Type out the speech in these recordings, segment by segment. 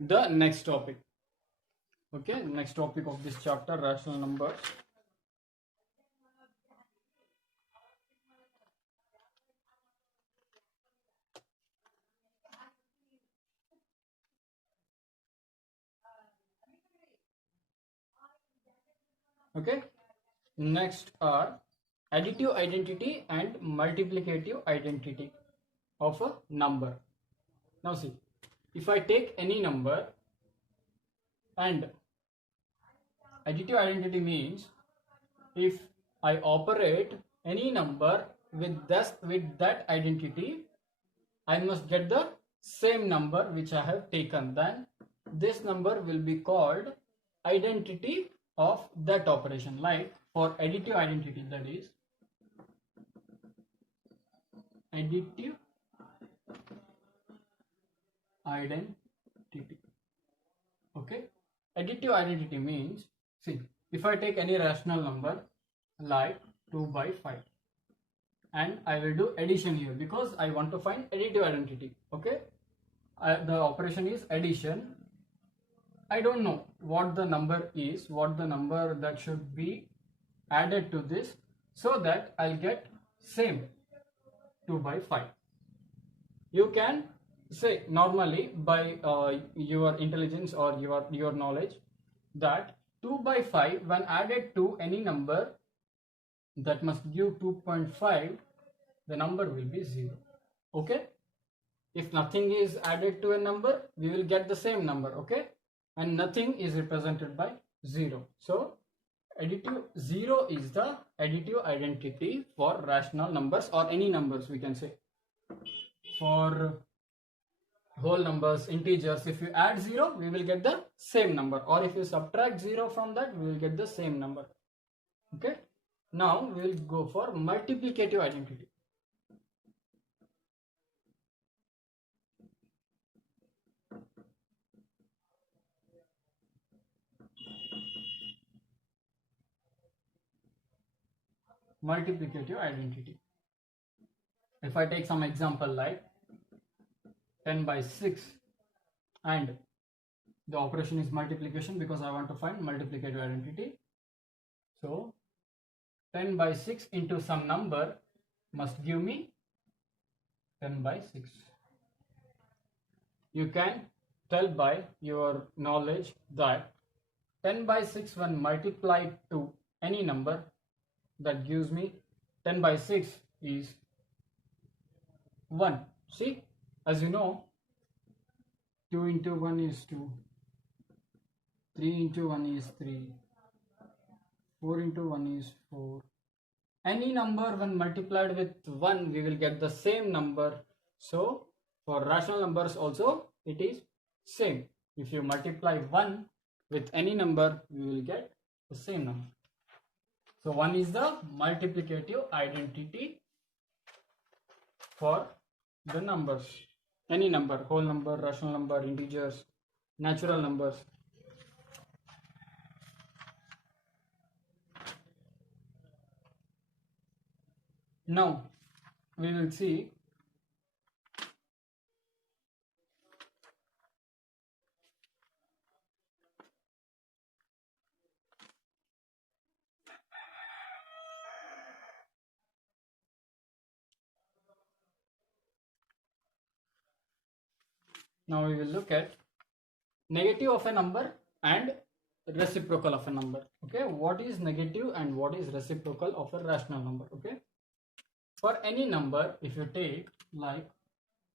the next topic. Okay, next topic of this chapter, rational numbers. Okay, next are additive identity and multiplicative identity of a number. Now see, if I take any number, and additive identity means if I operate any number with that identity, I must get the same number which I have taken. Then this number will be called identity of that operation. Like for additive identity, that is additive identity. Okay, additive identity means, see, if I take any rational number like 2 by 5 and I will do addition here because I want to find additive identity. Okay, the operation is addition. I don't know what the number is, what the number that should be added to this, so that I'll get same 2 by 5. You can say normally by your intelligence or your knowledge that 2 by 5 when added to any number that must give 2.5, the number will be 0. Okay, if nothing is added to a number, we will get the same number. Okay, and nothing is represented by 0. So additive 0 is the additive identity for rational numbers or any numbers, we can say. For whole numbers, integers, if you add 0, we will get the same number, or if you subtract 0 from that, we will get the same number. Okay, now we will go for multiplicative identity. Multiplicative identity. If I take some example like 10 by 6, and the operation is multiplication because I want to find multiplicative identity. So 10 by 6 into some number must give me 10 by 6. You can tell by your knowledge that 10 by 6 when multiplied to any number, that gives me 10 by 6 is 1. See, as you know, 2 into 1 is 2, 3 into 1 is 3, 4 into 1 is 4. Any number when multiplied with 1, we will get the same number. So for rational numbers also it is same. If you multiply 1 with any number, we will get the same number. So 1 is the multiplicative identity for the numbers. Any number, whole number, rational number, integers, natural numbers. Now we will see now we will look at negative of a number and reciprocal of a number. Okay, what is negative and what is reciprocal of a rational number? Okay, for any number, if you take like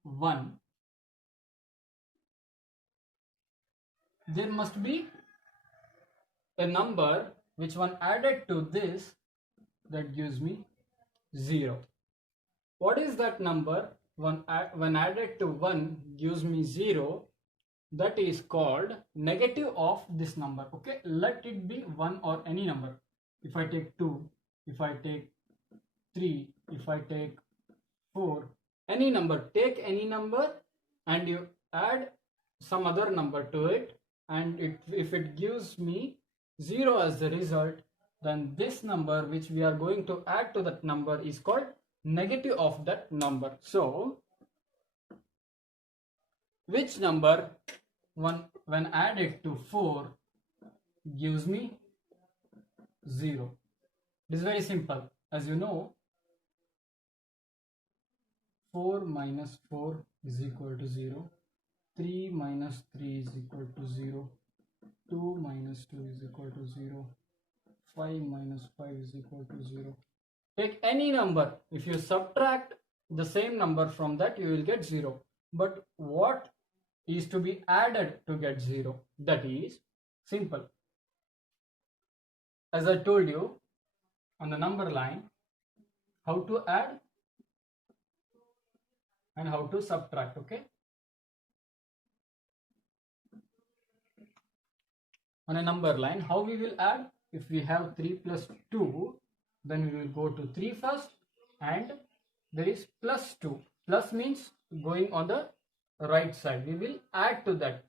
1, there must be a number which when added to this, that gives me 0. What is that number when added to 1 gives me 0? That is called negative of this number. Okay, let it be 1 or any number. If I take 2, if I take 3, if I take 4, any number, take any number and you add some other number to it, and if it gives me 0 as the result, then this number which we are going to add to that number is called negative of that number. So which number when added to 4 gives me 0. It is very simple. As you know, 4 minus 4 is equal to 0. 3 minus 3 is equal to 0. 2 minus 2 is equal to 0. 5 minus 5 is equal to 0. Take any number. If you subtract the same number from that, you will get 0. But what is to be added to get 0? That is simple. As I told you on the number line, how to add and how to subtract. Okay. On a number line, how we will add? If we have 3 plus 2, then we will go to 3 first, and there is plus 2. Plus means going on the right side. We will add to that.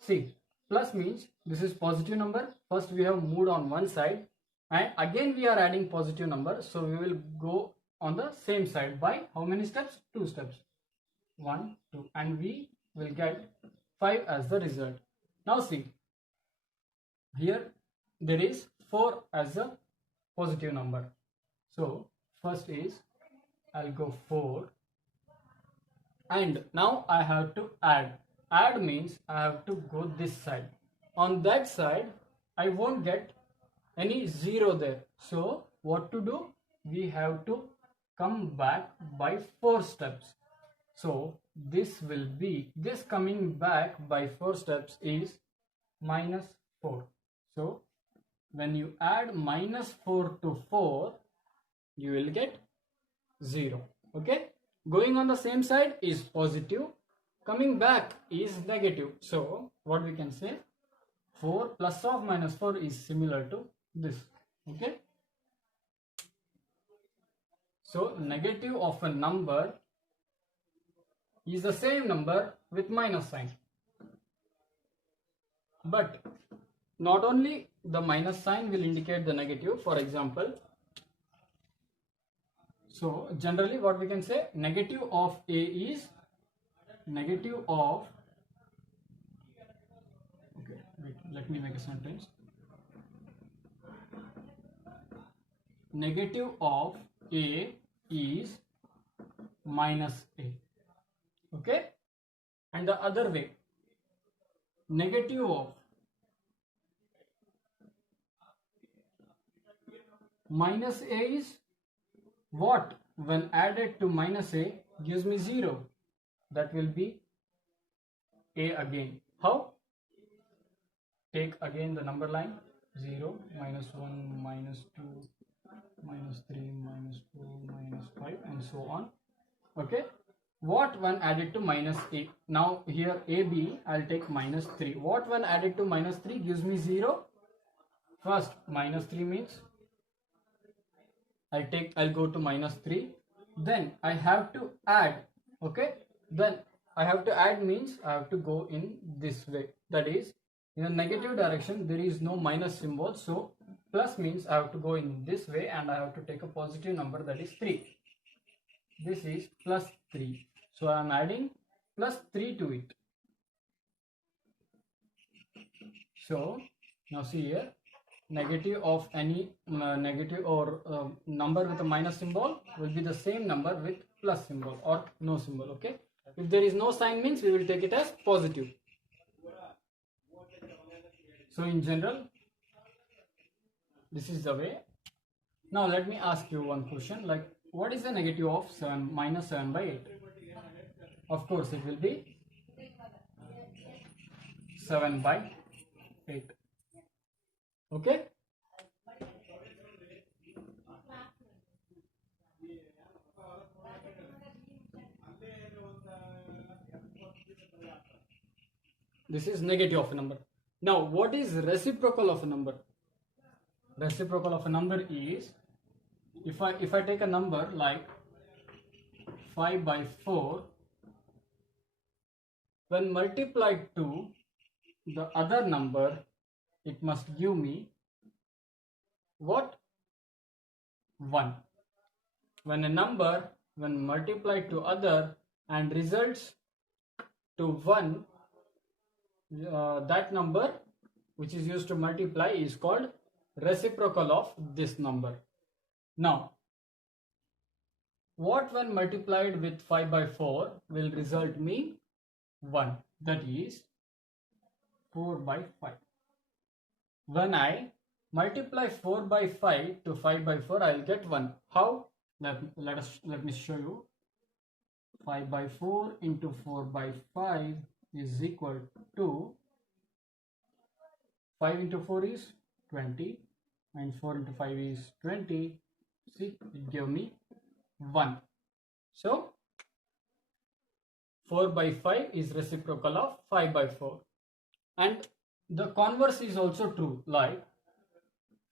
See, plus means this is positive number. First we have moved on one side, and again we are adding positive number. So we will go on the same side by how many steps? 2 steps. 1, 2, and we will get 5 as the result. Now see, here there is 4 as a positive number. So first is I'll go 4, and now I have to add. Add means I have to go this side. On that side I won't get any 0 there. So what to do? We have to come back by 4 steps. So this will be, this coming back by 4 steps is minus 4. So when you add minus 4 to 4, you will get 0. Okay. Going on the same side is positive. Coming back is negative. So what we can say? 4 plus of minus 4 is similar to this. Okay. So negative of a number is the same number with minus sign. But not only the minus sign will indicate the negative. For example, so generally what we can say, negative of A is negative of, okay, wait, let me make a sentence. Negative of A is minus A. Okay. And the other way, negative of minus A is what? When added to minus A gives me 0. That will be A again. How? Take again the number line. 0, minus 1, minus 2, minus 3, minus 4, minus 5, and so on. Okay. What when added to minus A? Now here AB, I'll take minus 3. What when added to minus 3 gives me 0? First, minus 3 means I'll go to minus 3. Then I have to add. Okay. Then I have to add means I have to go in this way. That is, in a negative direction there is no minus symbol. So plus means I have to go in this way, and I have to take a positive number, that is 3. This is plus 3. So I am adding plus 3 to it. So now see here, negative of any negative or number with a minus symbol will be the same number with plus symbol or no symbol. Okay. If there is no sign means we will take it as positive. So in general, this is the way. Now let me ask you one question, like what is the negative of 7 minus 7 by 8? Of course it will be 7 by 8. Okay. This is negative of a number. Now what is reciprocal of a number? Reciprocal of a number is, if I take a number like 5 by 4, when multiplied to the other number, it must give me what? 1. When a number, when multiplied to other and results to 1, that number which is used to multiply is called reciprocal of this number. Now, what when multiplied with 5 by 4 will result me 1, that is 4 by 5. When I multiply 4 by 5 to 5 by 4, I will get 1. How? Let me show you. 5 by 4 into 4 by 5 is equal to 5 into 4 is 20 and 4 into 5 is 20. See, it gave me 1. So 4 by 5 is reciprocal of 5 by 4. And the converse is also true, like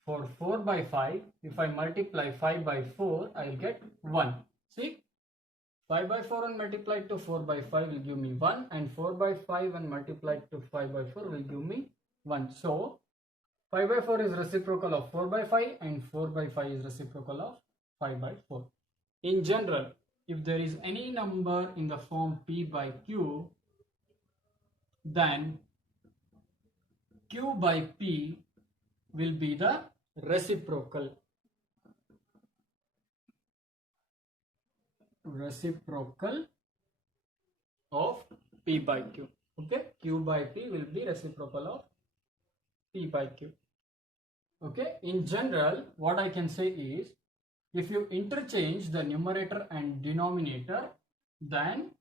for 4 by 5, if I multiply 5 by 4, I will get 1. See, 5 by 4 and multiplied to 4 by 5 will give me 1, and 4 by 5 and multiplied to 5 by 4 will give me 1. So 5 by 4 is reciprocal of 4 by 5 and 4 by 5 is reciprocal of 5 by 4. In general, if there is any number in the form p by q, then q by p will be the reciprocal of p by q. Okay, q by p will be reciprocal of p by q. Okay, in general, what I can say is, if you interchange the numerator and denominator, then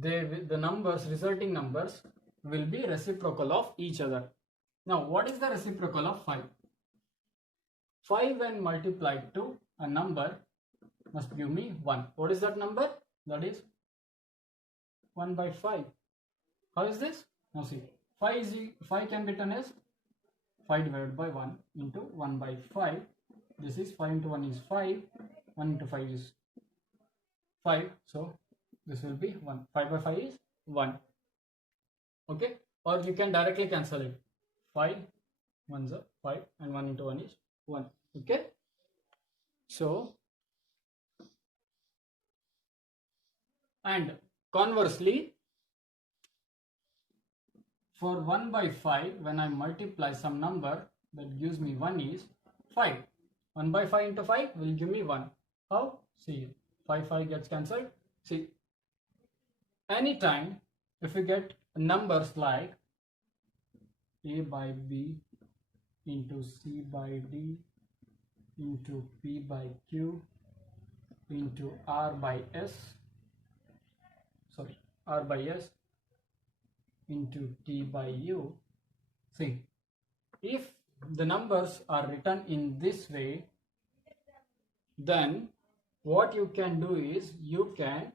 the numbers, resulting numbers, will be reciprocal of each other. Now, what is the reciprocal of 5? 5 when multiplied to a number must give me 1. What is that number? That is 1 by 5. How is this? Now see, 5 can be written as 5 divided by 1 into 1 by 5. This is 5 into 1 is 5, 1 into 5 is 5, so this will be 1. 5 by 5 is 1. Okay, or you can directly cancel it. 5 1s are 5 and 1 into 1 is 1. Okay, so and conversely, for 1 by 5, when I multiply some number that gives me 1 is 5. 1 by 5 into 5 will give me 1. How? See, 5 gets cancelled. See, anytime if you get numbers like a by b into c by d into p by q into r by s into t by u. See, if the numbers are written in this way, then what you can do is you can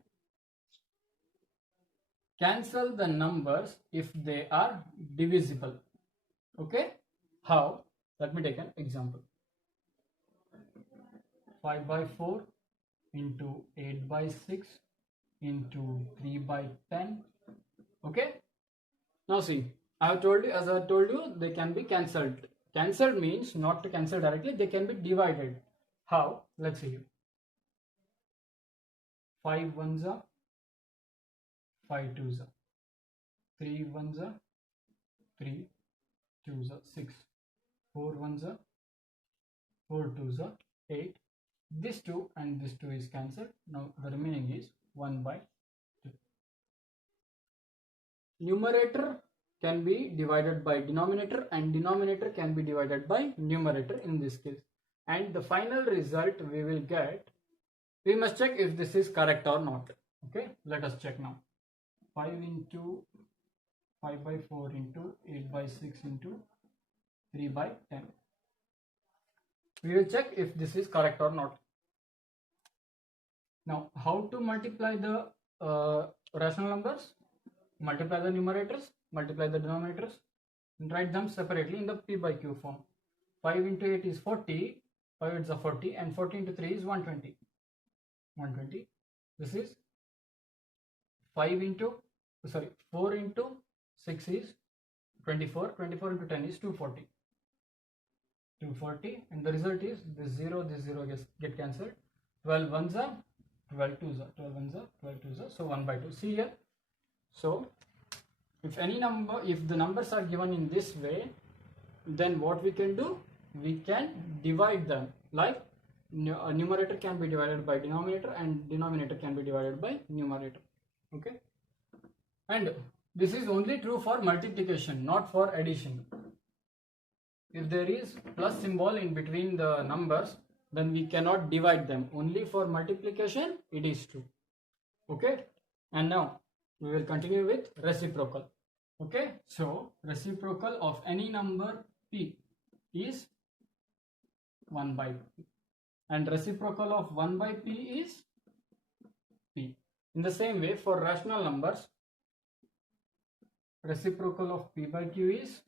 cancel the numbers if they are divisible. Okay, how? Let me take an example. 5 by 4 into 8 by 6 into 3 by 10. Okay, now see, as I told you, they can be cancelled. Cancelled means not to cancel directly, they can be divided. How? Let's see. 5 1s are 5 2s are 3 1s are 3 2s are 6, 4 1s are 4 2s are 8. This 2 and this 2 is cancelled. Now the remaining is 1 by 2. Numerator can be divided by denominator and denominator can be divided by numerator in this case. And the final result we will get, we must check if this is correct or not. Okay, let us check now. 5 into 5 by 4 into 8 by 6 into 3 by 10. We will check if this is correct or not. Now, how to multiply the rational numbers? Multiply the numerators, multiply the denominators, and write them separately in the p by q form. 5 into 8 is 40, 5 is 40, and 40 into 3 is 120. 120. This is 4 into 6 is 24, 24 into 10 is 240. 240, and the result is this 0 get cancelled. 12 1s are 12 2s are 12 1s are 12 2s are, so 1 by 2. See here, so if the numbers are given in this way, then what we can do, we can divide them, like numerator can be divided by denominator and denominator can be divided by numerator. Okay, and this is only true for multiplication, not for addition. If there is plus symbol in between the numbers, then we cannot divide them. Only for multiplication it is true. Okay, and now we will continue with reciprocal. Okay, so reciprocal of any number p is 1 by p, and reciprocal of 1 by p is p. In the same way, for rational numbers, reciprocal of p by q is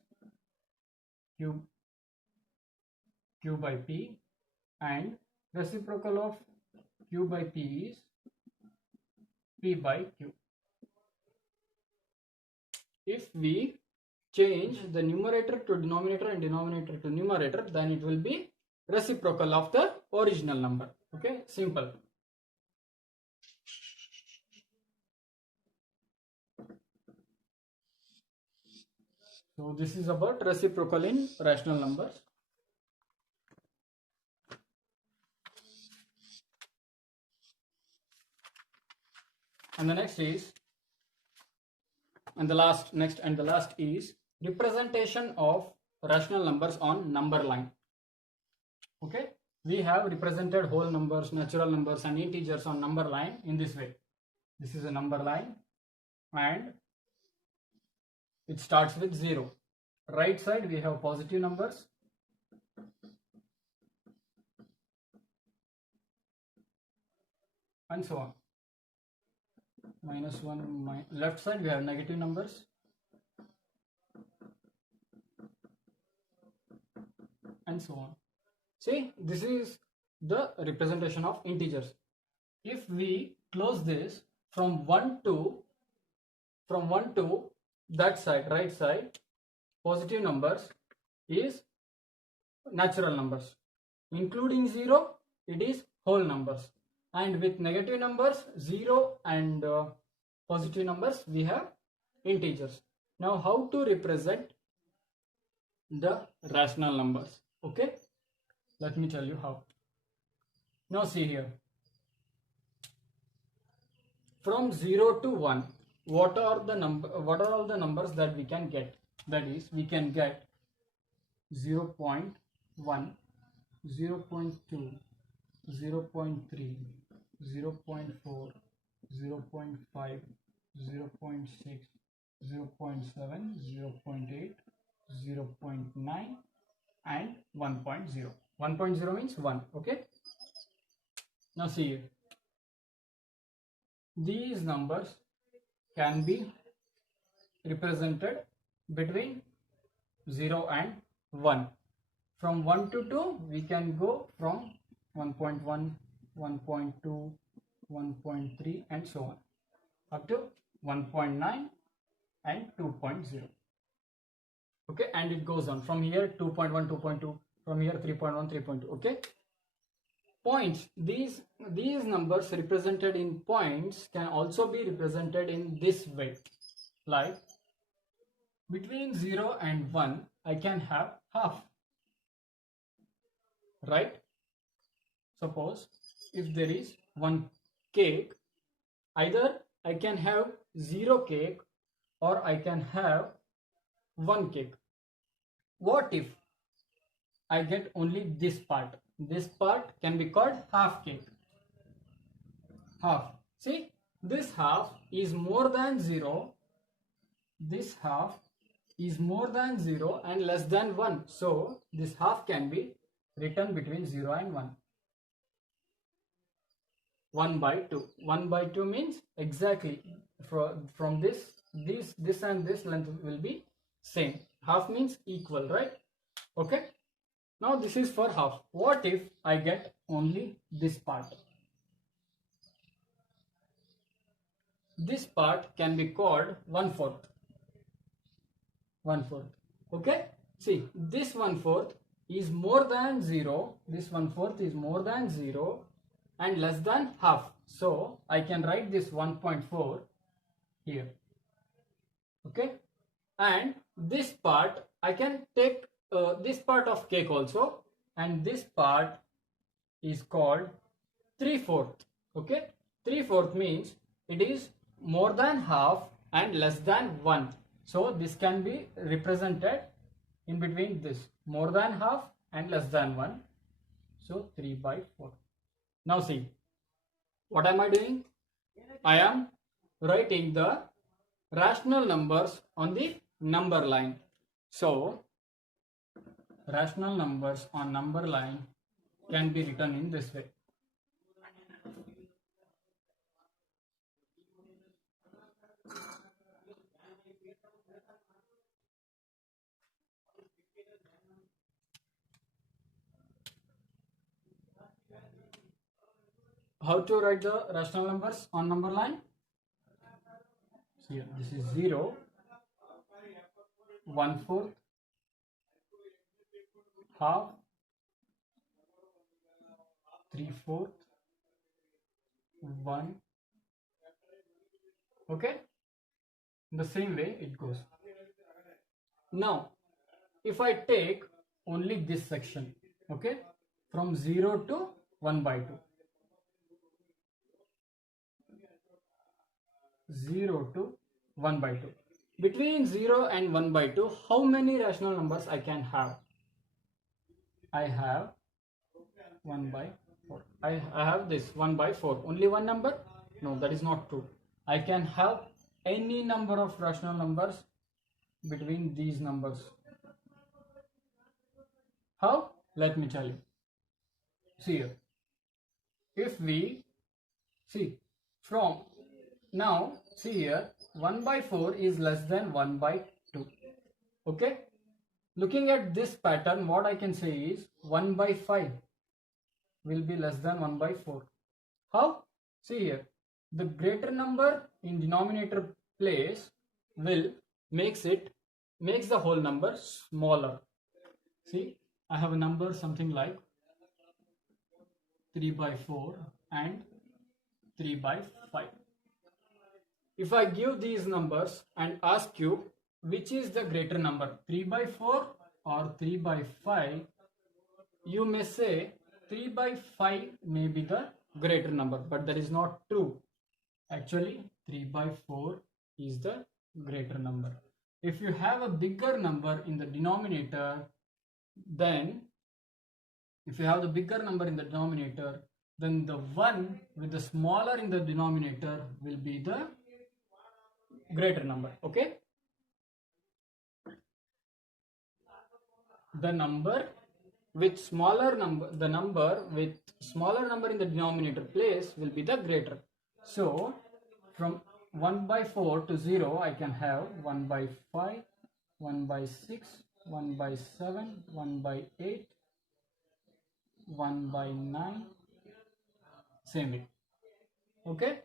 q by p, and reciprocal of q by p is p by q. If we change the numerator to denominator and denominator to numerator, then it will be reciprocal of the original number. Okay, simple. So this is about reciprocal in rational numbers. And the next is, and the last is representation of rational numbers on number line. Okay, we have represented whole numbers, natural numbers and integers on number line in this way. This is a number line and it starts with 0. Right side we have positive numbers, and so on. -1, left side we have negative numbers, and so on. See, this is the representation of integers. If we close this from 1 to that side, right side, positive numbers is natural numbers, including 0 it is whole numbers, and with negative numbers 0 and positive numbers we have integers. Now how to represent the rational numbers? Okay, let me tell you how. Now see here, from 0 to 1, what are all the numbers that we can get? That is, we can get 0.1, 0.2, 0.3, 0.4, 0.5, 0.6, 0.7, 0.8, 0.9 and 1.0. 1.0 means 1. Okay, now see here, these numbers can be represented between 0 and 1. From 1 to 2 we can go from 1.1, 1.2, 1.3 and so on up to 1.9 and 2.0. Okay, and it goes on from here 2.1, 2.2, from here 3.1, 3.2. Okay, points, these numbers represented in points can also be represented in this way, like between 0 and 1 I can have half, right? Suppose if there is one cake, either I can have 0 cake or I can have 1 cake. What if I get only this part? This part can be called half cake. Half. See, this half is more than 0. This half is more than 0 and less than 1. So this half can be written between 0 and 1. 1 by 2. 1 by 2 means exactly from this and this length will be same. Half means equal, right? Okay. Now this is for half. What if I get only this part? This part can be called 1/4. 1/4. Okay. See, this 1/4 is more than 0. This 1/4 is more than 0 and less than half. So I can write this 1.4 here. Okay. and this part I can take this part of cake also, and this part is called 3/4. Okay, 3/4 means it is more than half and less than 1. So this can be represented in between this, more than half and less than 1. So 3/4. Now see, what am I doing? I am writing the rational numbers on the number line. So rational numbers on number line can be written in this way. How to write the rational numbers on number line? So here, this is 0, 1/4, half, 3/4, 1. Okay, in the same way it goes. Now if I take only this section, okay, from 0 to 1/2, 0 to 1/2, between 0 and 1/2, how many rational numbers I can have? I have 1/4. I have this 1/4. Only one number? No, that is not true. I can have any number of rational numbers between these numbers. How? Let me tell you. See here. If we see from now, see here, 1/4 is less than 1/2. Okay? Looking at this pattern, what I can say is 1/5 will be less than 1/4. How? See here, the greater number in denominator place will makes the whole number smaller. See, I have a number something like 3/4 and 3/5. If I give these numbers and ask you which is the greater number, 3/4 or 3/5, you may say 3/5 may be the greater number, but that is not true. Actually 3/4 is the greater number. If you have a bigger number in the denominator, then then the one with the smaller in the denominator will be the greater number. Okay, the number with smaller number in the denominator place will be the greater. So from 1/4 to 0, I can have 1/5, 1/6, 1/7, 1/8, 1/9, same way. Okay,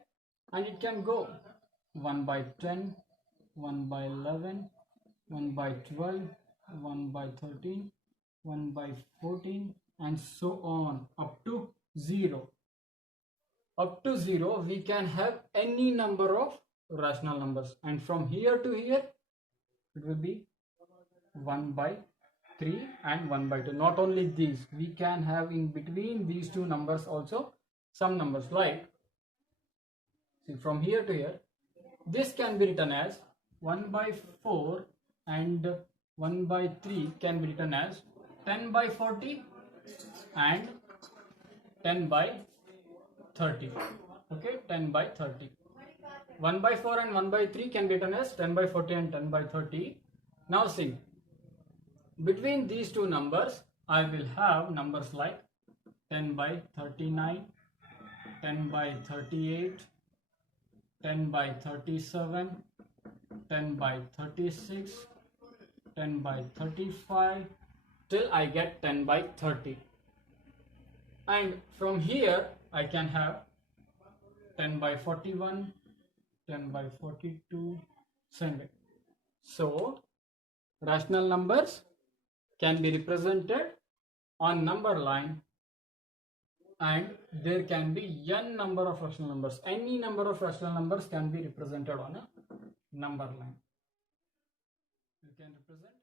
and it can go 1/10, 1/11, 1/12, 1/13, 1/14, and so on up to 0. Up to 0 we can have any number of rational numbers, and from here to here it will be 1/3 and 1/2. Not only these, we can have in between these two numbers also some numbers, like see, from here to here, this can be written as 1/4 and 1/3 can be written as 10/40 and 10/30. Okay, 10/30. 1/4 and 1/3 can be written as 10/40 and 10/30. Now see, between these two numbers I will have numbers like 10/39, 10/38, 10/37, 10/36, 10/35, till I get 10/30. And from here I can have 10/41, 10/42, same way. So rational numbers can be represented on number line, and there can be n number of rational numbers. Any number of rational numbers can be represented on a number line. you can represent